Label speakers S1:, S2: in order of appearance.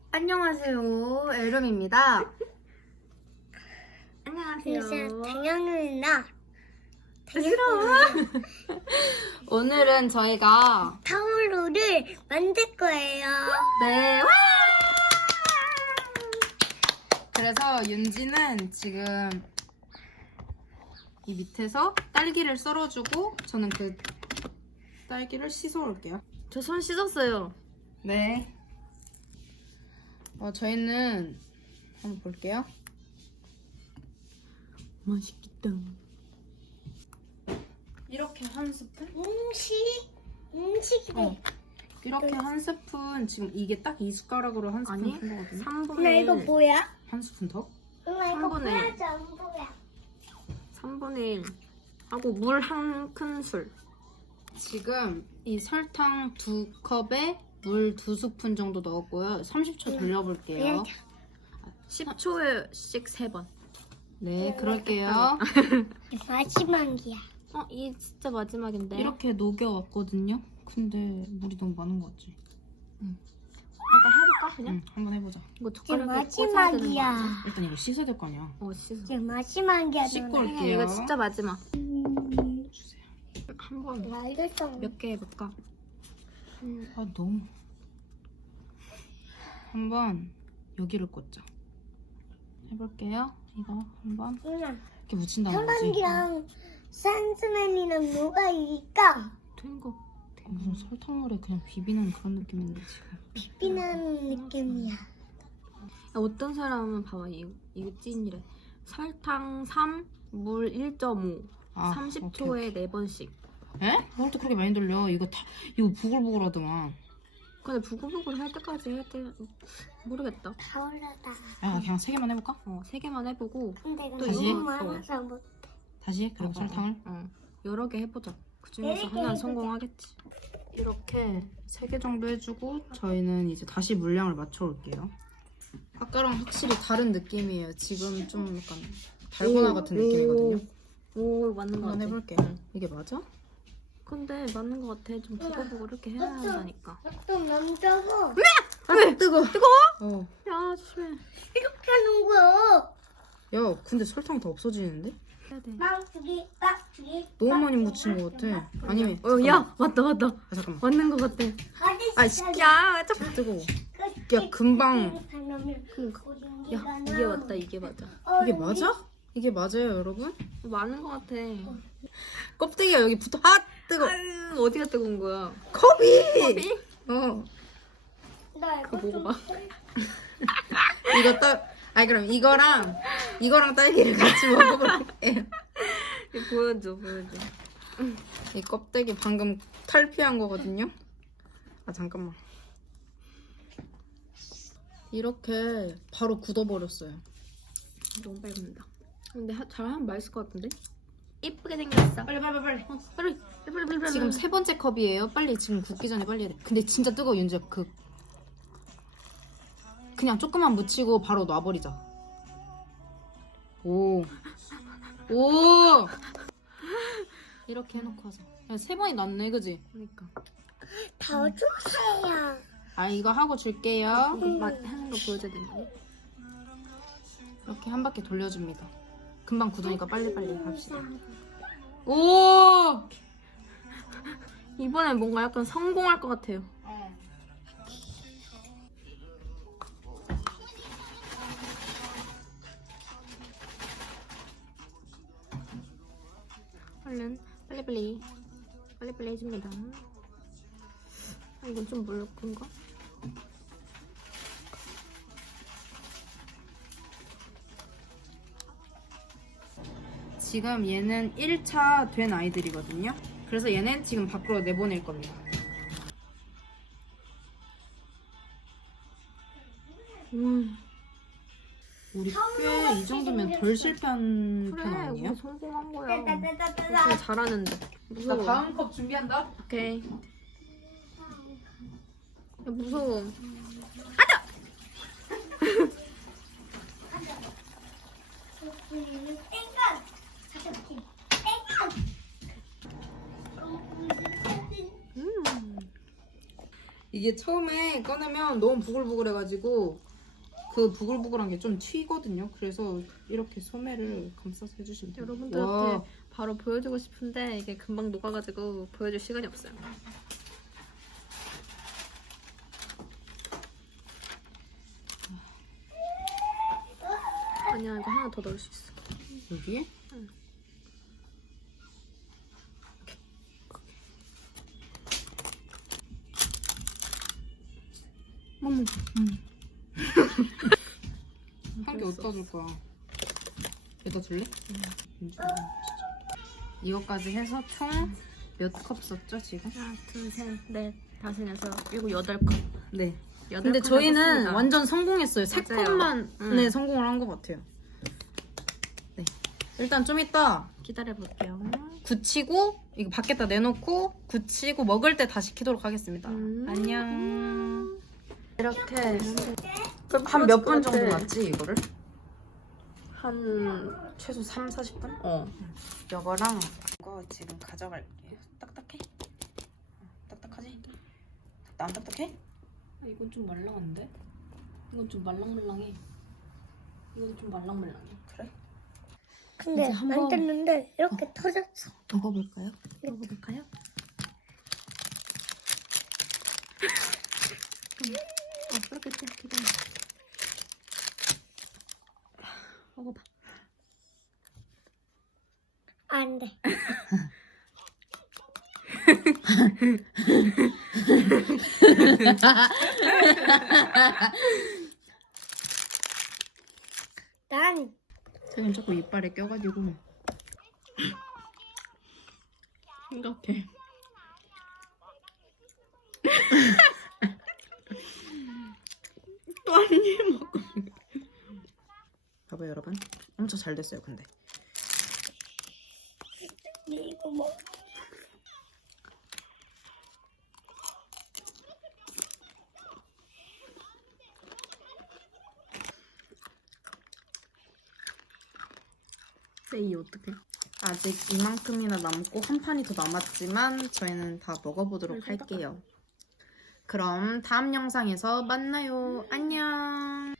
S1: 안녕하세요, 에름입니다.
S2: 안녕하세요. 당연히나.
S1: 오늘은 저희가
S2: 타올로를 만들 거예요.
S1: 네. 와! 그래서 윤지는 지금 이 밑에서 딸기를 썰어주고 저는 그 딸기를 씻어 올게요.
S3: 저 손 씻었어요.
S1: 네. 저희는 한번 볼게요.
S3: 맛있겠다.
S1: 이렇게 한 스푼?
S2: 음식이래.
S1: 이렇게 한 스푼. 지금 이게 딱 이 숟가락으로 한 스푼
S3: 아니,
S1: 푼 거거든요.
S3: 3분의
S2: 엄마 이거 뭐야?
S1: 한 스푼 더?
S2: 엄마 이거
S3: 3분의
S2: 보여줘 안 보여?
S3: 3분의 1 하고 물 한 큰술.
S1: 지금 이 설탕 2컵에 물 2스푼 정도 넣었고요. 30초 돌려볼게요.
S3: 10초에씩 3번.
S1: 네, 그럴게요.
S2: 마지막이야.
S3: 이게 진짜 마지막인데.
S1: 이렇게 녹여왔거든요. 근데 물이 너무 많은 것 같지?
S3: 일단 해볼까 그냥?
S1: 응, 한번 해보자.
S3: 이거
S2: 이제
S3: 젓가락에 꽂아야 되는 거 아니야?
S2: 마지막이야.
S1: 일단 이거 씻어야 될 거 아니야.
S3: 씻어.
S2: 이제 마지막이야.
S1: 씻고
S2: 너네.
S1: 올게요.
S3: 이거 진짜 마지막.
S1: 주세요.
S3: 한번
S2: 알겠어.
S3: 몇 개 해볼까?
S1: 아, 너무. 한번 여기를 꽂자. 해볼게요. 이거 한번
S2: 누나,
S1: 이렇게 묻힌다는 거지.
S2: 설탕이랑 산스맨이랑 뭐가 이길까?
S3: 된 거.
S1: 무슨 설탕물에 그냥 비비는 그런 느낌인데 지금.
S2: 비비는 느낌이야.
S3: 어떤 사람은 봐봐 이거 찐이래. 설탕 3, 물 1.5.
S1: 아,
S3: 30초에 4번씩.
S1: 에? 뭘 또 그렇게 많이 돌려? 이거 부글부글하더만.
S3: 근데 부글부글 할 때까지 할 때 모르겠다.
S2: 타올라다.
S1: 야, 그냥 3개만 해볼까?
S3: 3개만 해보고
S2: 근데 이거
S1: 다시?
S2: 너무 많아서 못.
S1: 다시 해? 그리고 설탕을?
S3: 여러 개 해보자. 그 중에서
S2: 네 개
S3: 하나는
S2: 해보자.
S3: 성공하겠지.
S1: 이렇게 3개 정도 해주고 저희는 이제 다시 물량을 맞춰올게요. 아까랑 확실히 다른 느낌이에요. 지금 좀 약간 달고나 같은 느낌이거든요.
S3: 오 맞는 거
S1: 한번
S3: 같아.
S1: 해볼게요. 이게 맞아?
S3: 근데 맞는 거 같아. 좀 부글부글 이렇게 해야 한다니까.
S2: 또 남자고
S1: 아, 뜨거워.
S3: 야 조심해.
S2: 이렇게 하는 거야.
S1: 야, 근데 설탕이 다 없어지는데?
S3: 해야 돼.
S2: 빵주기 빵주기.
S1: 너무 많이 묻힌 것 같아. 아니면
S3: 야 맞다.
S1: 아, 잠깐만.
S3: 맞는 거 같아.
S1: 아, 씨.
S3: 야 참.
S1: 뜨거워. 야, 금방.
S3: 야 이게 맞다. 이게 맞아.
S1: 이게 맞아? 이게 맞아요, 여러분?
S3: 많은 거 같아.
S1: 껍데기가 여기 붙어. 아, 뜨거워.
S3: 아유, 어디가 뜨거운 거야?
S1: 컵이.
S2: 나 이거
S3: 그거 먹어봐.
S1: 이거 아니 그럼 이거랑 딸기를 같이 먹어볼게요.
S3: 보여줘.
S1: 이 껍데기 방금 탈피한 거거든요. 아, 잠깐만. 이렇게 바로 굳어버렸어요.
S3: 너무 빨간다. 근데 잘하면 맛있을 것 같은데? 이쁘게 생겼어.
S1: 빨리.
S3: 빨리.
S1: 지금 3번째 컵이에요. 빨리 지금 굳기 전에 빨리 해야 돼. 근데 진짜 뜨거워, 윤지야. 그냥 조금만 묻히고 바로 놔버리자. 오. 이렇게 해놓고 하자. 야, 3번이 낫네, 그지?
S3: 그러니까.
S2: 더 주세요.
S1: 아, 이거 하고 줄게요.
S3: 하는 거 보여줘야 되는 거.
S1: 이렇게 한 바퀴 돌려줍니다. 금방 굳으니까 빨리빨리 합시다. 오!
S3: 이번엔 뭔가 약간 성공할 것 같아요. 얼른 빨리 해줍니다. 이건 좀 물건가?
S1: 지금 얘는 1차 된 아이들이거든요. 그래서 얘는 지금 밖으로 내보낼 겁니다. 우리 꽤 이 정도면 덜 실패한 편
S3: 그래,
S1: 아니에요?
S3: 우리 성공한 거야.
S2: 따따따따따.
S3: 우리 잘하는데. 무서워.
S1: 다음 컵 준비한다.
S3: 오케이. 야, 무서워.
S1: 이게 처음에 꺼내면 너무 부글부글해가지고 그 부글부글한 게 좀 튀거든요. 그래서 이렇게 소매를 감싸서 해주시면 돼요.
S3: 여러분들한테
S1: 와,
S3: 바로 보여주고 싶은데 이게 금방 녹아가지고 보여줄 시간이 없어요. 아니야, 이거 하나 더 넣을 수 있어.
S1: 여기에?
S3: 응.
S1: 어머. 한 개 어디다 줄 거야? 여기다 줄래? 이것까지 해서 총 몇 컵 썼죠 지금?
S3: 하나, 둘, 셋, 넷, 다섯, 여섯, 일곱, 8컵.
S1: 네.
S3: 여덟
S1: 근데
S3: 컵이나
S1: 저희는
S3: 썼습니다.
S1: 완전 성공했어요.
S3: 맞아요.
S1: 3컵만에 성공을 한 것 같아요. 네. 일단 좀 이따
S3: 기다려볼게요.
S1: 굳히고 이거 밖에다 내놓고 굳히고 먹을 때 다시 키도록 하겠습니다. 안녕.
S3: 이렇게
S1: 한 몇 분 정도 놨지 이거를?
S3: 한
S1: 최소 3, 40분? 이거랑 이거 지금 가져갈게요. 딱딱해? 딱딱하지? 안 딱딱해?
S3: 이건 좀 말랑한데? 이건 좀 말랑말랑해. 이건 좀 말랑말랑해.
S1: 그래?
S2: 근데
S3: 이제 한번-
S2: 만졌는데 이렇게 터졌어.
S1: 먹어볼까요?
S3: 먹어볼까요? 그렇겠지. 기다려. 먹어봐.
S2: 안 돼. 난
S1: 저는 자꾸 이빨에 껴가지고
S3: 생각해. 또 한 입 먹어.
S1: 봐봐요 여러분. 엄청 잘 됐어요 근데.
S2: 이거 뭐
S3: 세이 어떡해?
S1: 아직 이만큼이나 남고 한 판이 더 남았지만 저희는 다 먹어보도록 할게요. 그럼 다음 영상에서 만나요. 안녕.